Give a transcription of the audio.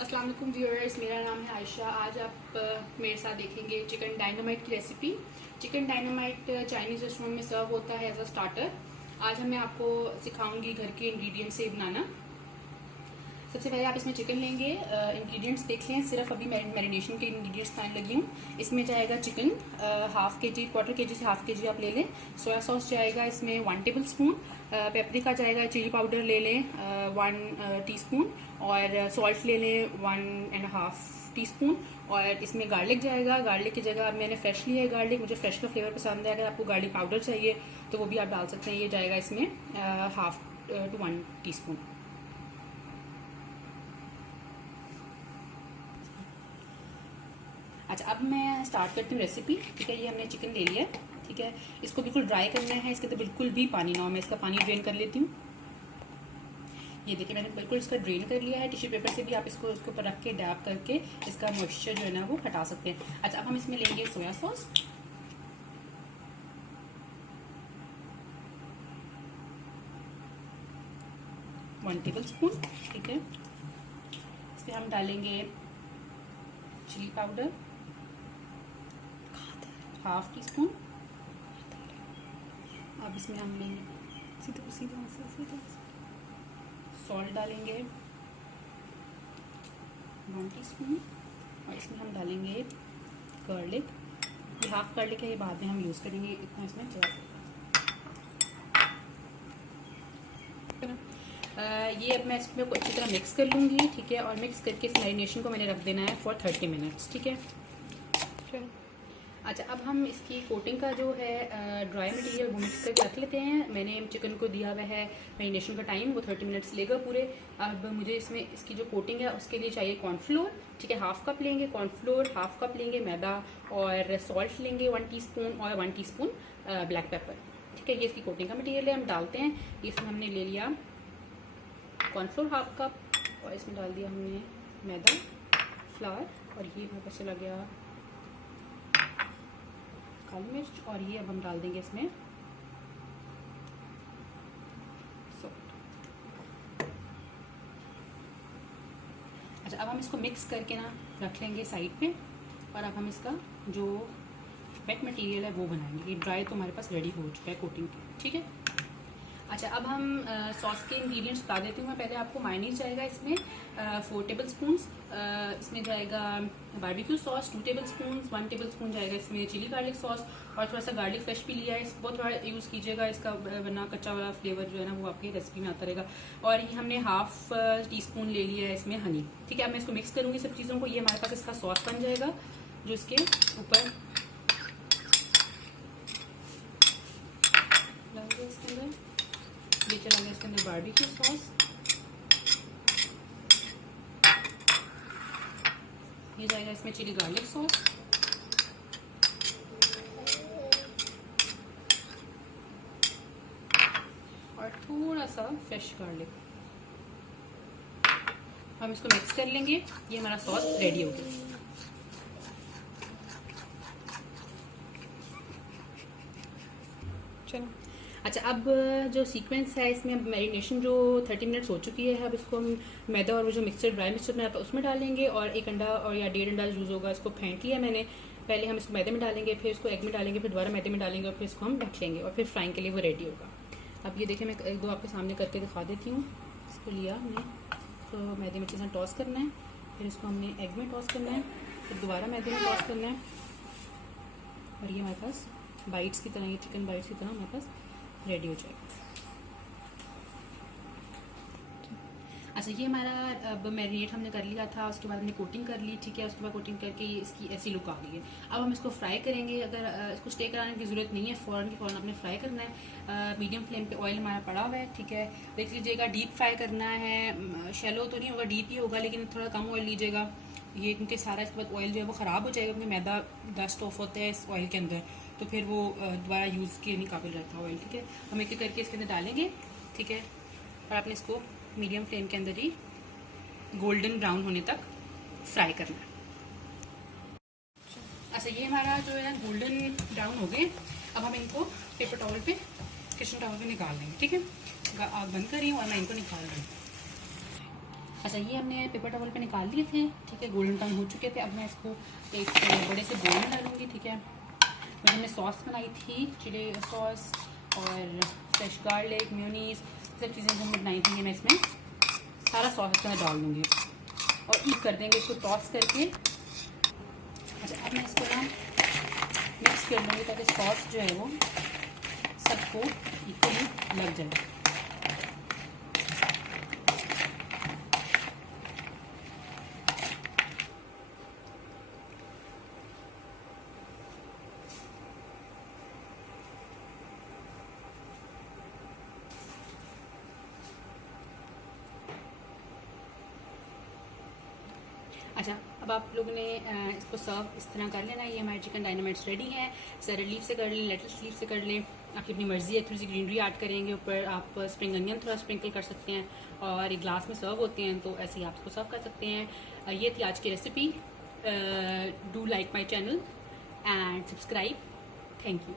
अस्सलाम वालेकुम व्यूअर्स, मेरा नाम है आयशा। आज आप मेरे साथ देखेंगे चिकन डायनामाइट की recipe. Chicken dynamite Chinese restaurant में सर्व होता है एज अ स्टार्टर। आज मैं आपको सिखाऊंगी घर के इंग्रेडिएंट से बनाना। सबसे पहले आप इसमें चिकन लेंगे। इंग्रेडिएंट्स देख लें, सिर्फ अभी मैरिनेशन के इंग्रेडिएंट्स खाने लगी हूँ। इसमें जाएगा चिकन हाफ के जी, क्वार्टर के जी से हाफ के जी आप ले लें। सोया सॉस जाएगा इसमें 1 टेबल स्पून। पेपरिका जाएगा, चिली पाउडर ले लें 1 टीस्पून, और सॉल्ट ले लें 1.5 टीस्पून। और इसमें गार्लिक जाएगा। गार्लिक की जगह मैंने फ्रेश लिया है गार्लिक, मुझे फ्रेश का फ्लेवर पसंद है। अगर आपको गार्लिक पाउडर चाहिए तो वो भी आप डाल सकते हैं। ये जाएगा इसमें 1/2 to 1 टीस्पून। अच्छा, अब मैं स्टार्ट करती हूँ रेसिपी। ठीक है, ये हमने चिकन ले लिया है। ठीक है, इसको बिल्कुल ड्राई करना है, इसके तो बिल्कुल भी पानी ना हो। मैं इसका पानी ड्रेन कर लेती हूँ। ये देखिए, मैंने बिल्कुल इसका ड्रेन कर लिया है। टिश्यू पेपर से भी आप इसको उसके ऊपर रख के डैप करके इसका मॉइस्चर जो है ना वो हटा सकते हैं। अच्छा, अब हम इसमें लेंगे soya sauce. One table spoon. ठीक है, इसमें हम डालेंगे चिली पाउडर 1/2 टीस्पून। अब इसमें हम लेंगे सॉल्ट डालेंगे 1 टीस्पून। और इसमें हम डालेंगे गार्लिक। ये हाफ गार्लिक है, ये बाद में हम यूज़ करेंगे, इतना इसमें ज़्यादा। ये अब मैं इसमें अच्छी तरह मिक्स कर लूँगी। ठीक है, और मिक्स करके इस मैरिनेशन को मैंने रख देना है फॉर 30 मिनट्स। ठीक है, चलो। अच्छा, अब हम इसकी कोटिंग का जो है ड्राई मटेरियल वो मिक्स करके रख लेते हैं। मैंने चिकन को दिया हुआ है मैरिनेशन का टाइम, वो 30 मिनट्स लेगा पूरे। अब मुझे इसमें इसकी जो कोटिंग है उसके लिए चाहिए कॉर्नफ्लोर। ठीक है, 1/2 कप लेंगे कॉर्नफ्लोर, 1/2 कप लेंगे मैदा, और सॉल्ट लेंगे 1 टीस्पून, और 1 टीस्पून ब्लैक पेपर। ठीक है, ये इसकी कोटिंग का मटीरियल है। हम डालते हैं। इसमें हमने ले लिया कॉर्नफ्लोर 1/2 कप, और इसमें डाल दिया हमने मैदा, फ्लावर, और ये हमारे पास चला गया काली मिर्च। और ये अब हम डाल देंगे इसमें सॉल्ट। अच्छा, अब हम इसको मिक्स करके ना रख लेंगे साइड पे, और अब हम इसका जो वेट मटेरियल है वो बनाएंगे। ये ड्राई तो हमारे पास रेडी हो चुका है कोटिंग के। ठीक है। अच्छा, अब हम सॉस के इंग्रेडिएंट्स बता देती हूँ मैं पहले आपको। मायोनीज जाएगा इसमें 4 टेबल स्पून। इसमें जाएगा barbecue sauce 2 table spoon. 1 table spoon जाएगा इसमें चिली गार्लिक सॉस, और थोड़ा सा गार्लिक फ्रेश भी लिया है। इसको बहुत थोड़ा यूज़ कीजिएगा इसका, वरना कच्चा वाला फ्लेवर जो है ना वो आपकी रेसिपी में आता रहेगा। और ये हमने 1/2 टीस्पून ले लिया है इसमें हनी। ठीक है, अब मैं इसको मिक्स करूँगी सब चीज़ों को। ये हमारे पास इसका सॉस बन जाएगा जो इसके ऊपर डालेंगे। इसके अंदर ये चला गया इसके अंदर बारबेक्यू सॉस। ये जाएगा इसमें चिली गार्लिक सॉस, और थोड़ा सा फ्रेश गार्लिक। हम इसको मिक्स कर लेंगे। ये हमारा सॉस रेडी हो गया। चलो। अच्छा, अब जो सीक्वेंस है इसमें, अब मैरिनेशन जो 30 मिनट्स हो चुकी है, अब इसको हम मैदा और वो जो मिक्सचर ड्राई मिक्सचर बनाया था उसमें डालेंगे, और 1 अंडा और या 1.5 अंडा यूज़ होगा। इसको फेंट लिया मैंने। पहले हम इसको मैदे में डालेंगे, फिर इसको एग में डालेंगे, फिर दोबारा मैदे में डालेंगे, और फिर इसको हम ढक लेंगे, और फिर फ्राइंग के लिए वो रेडी होगा। अब ये देखिए, मैं 1-2 आपके सामने करके दिखा देती हूँ। इसको लिया हमने, तो मैदे में चीज़ें टॉस करना है, फिर इसको हमने एग में टॉस करना है, फिर दोबारा मैदे में टॉस करना है, और ये हमारे पास बाइट्स की तरह, ये चिकन बाइट्स की तरह हमारे पास रेडी हो जाएगा। अच्छा, ये हमारा अब मैरिनेट हमने कर लिया था, उसके बाद हमने कोटिंग कर ली। ठीक है, उसके बाद कोटिंग करके इसकी ऐसी लुक आ गई है। अब हम इसको फ्राई करेंगे। अगर इसको स्टे कराने की ज़रूरत नहीं है, फ़ौरन आपने फ्राई करना है। मीडियम फ्लेम पे ऑयल हमारा पड़ा हुआ है। ठीक है, देख लीजिएगा। डीप फ्राई करना है, शैलो तो नहीं होगा, डीप ही होगा, लेकिन थोड़ा कम ऑयल लीजिएगा ये, क्योंकि सारा इसके बाद ऑयल जो है वो ख़राब हो जाएगा, क्योंकि मैदा डस्ट ऑफ होता है इस ऑयल के अंदर, तो फिर वो दोबारा यूज़ के नहीं काबिल रहता ऑयल। ठीक है, हम एक करके इसके अंदर डालेंगे। ठीक है, और आपने इसको मीडियम फ्लेम के अंदर ही गोल्डन ब्राउन होने तक फ्राई करना है। अच्छा, ये हमारा जो है गोल्डन ब्राउन हो गए। अब हम इनको पेपर टॉवल पे, किचन टॉवल पे निकाल लेंगे। ठीक है, आग बंद कर रही हूँ और मैं इनको निकाल रही हूँ। अच्छा, ये हमने पेपर टॉवल पे निकाल लिए थे, ठीक है, गोल्डन ब्राउन हो चुके थे। अब मैं इसको एक बड़े से बोल में डालूंगी, ठीक है। मैंने हमने सॉस बनाई थी, चिली सॉस और फ्रेश गार्लिक, मेयोनीज, सब चीज़ें जो हमने बनाई थी, ये मैं इसमें सारा सॉस इसमें डाल दूँगी और ईट कर देंगे इसको टॉस करके। अच्छा, अब मैं इसको ना मिक्स कर लूँगी ताकि सॉस जो है वो सबको इक्वली लग जाए। अच्छा, अब आप लोगों ने इसको सर्व इस तरह कर लेना। ये हमारे चिकन डायनामाइट्स रेडी हैं। सैलड लीफ से कर लें, लेट्स लीफ से कर लें, आपकी अपनी मर्जी है। थोड़ी सी ग्रीनरी ऐड करेंगे ऊपर, आप स्प्रिंग अनियन थोड़ा स्प्रिंकल कर सकते हैं और एक ग्लास में सर्व होते हैं, तो ऐसे ही आप इसको सर्व कर सकते हैं। ये थी आज की recipe. Do like my channel and subscribe. Thank you.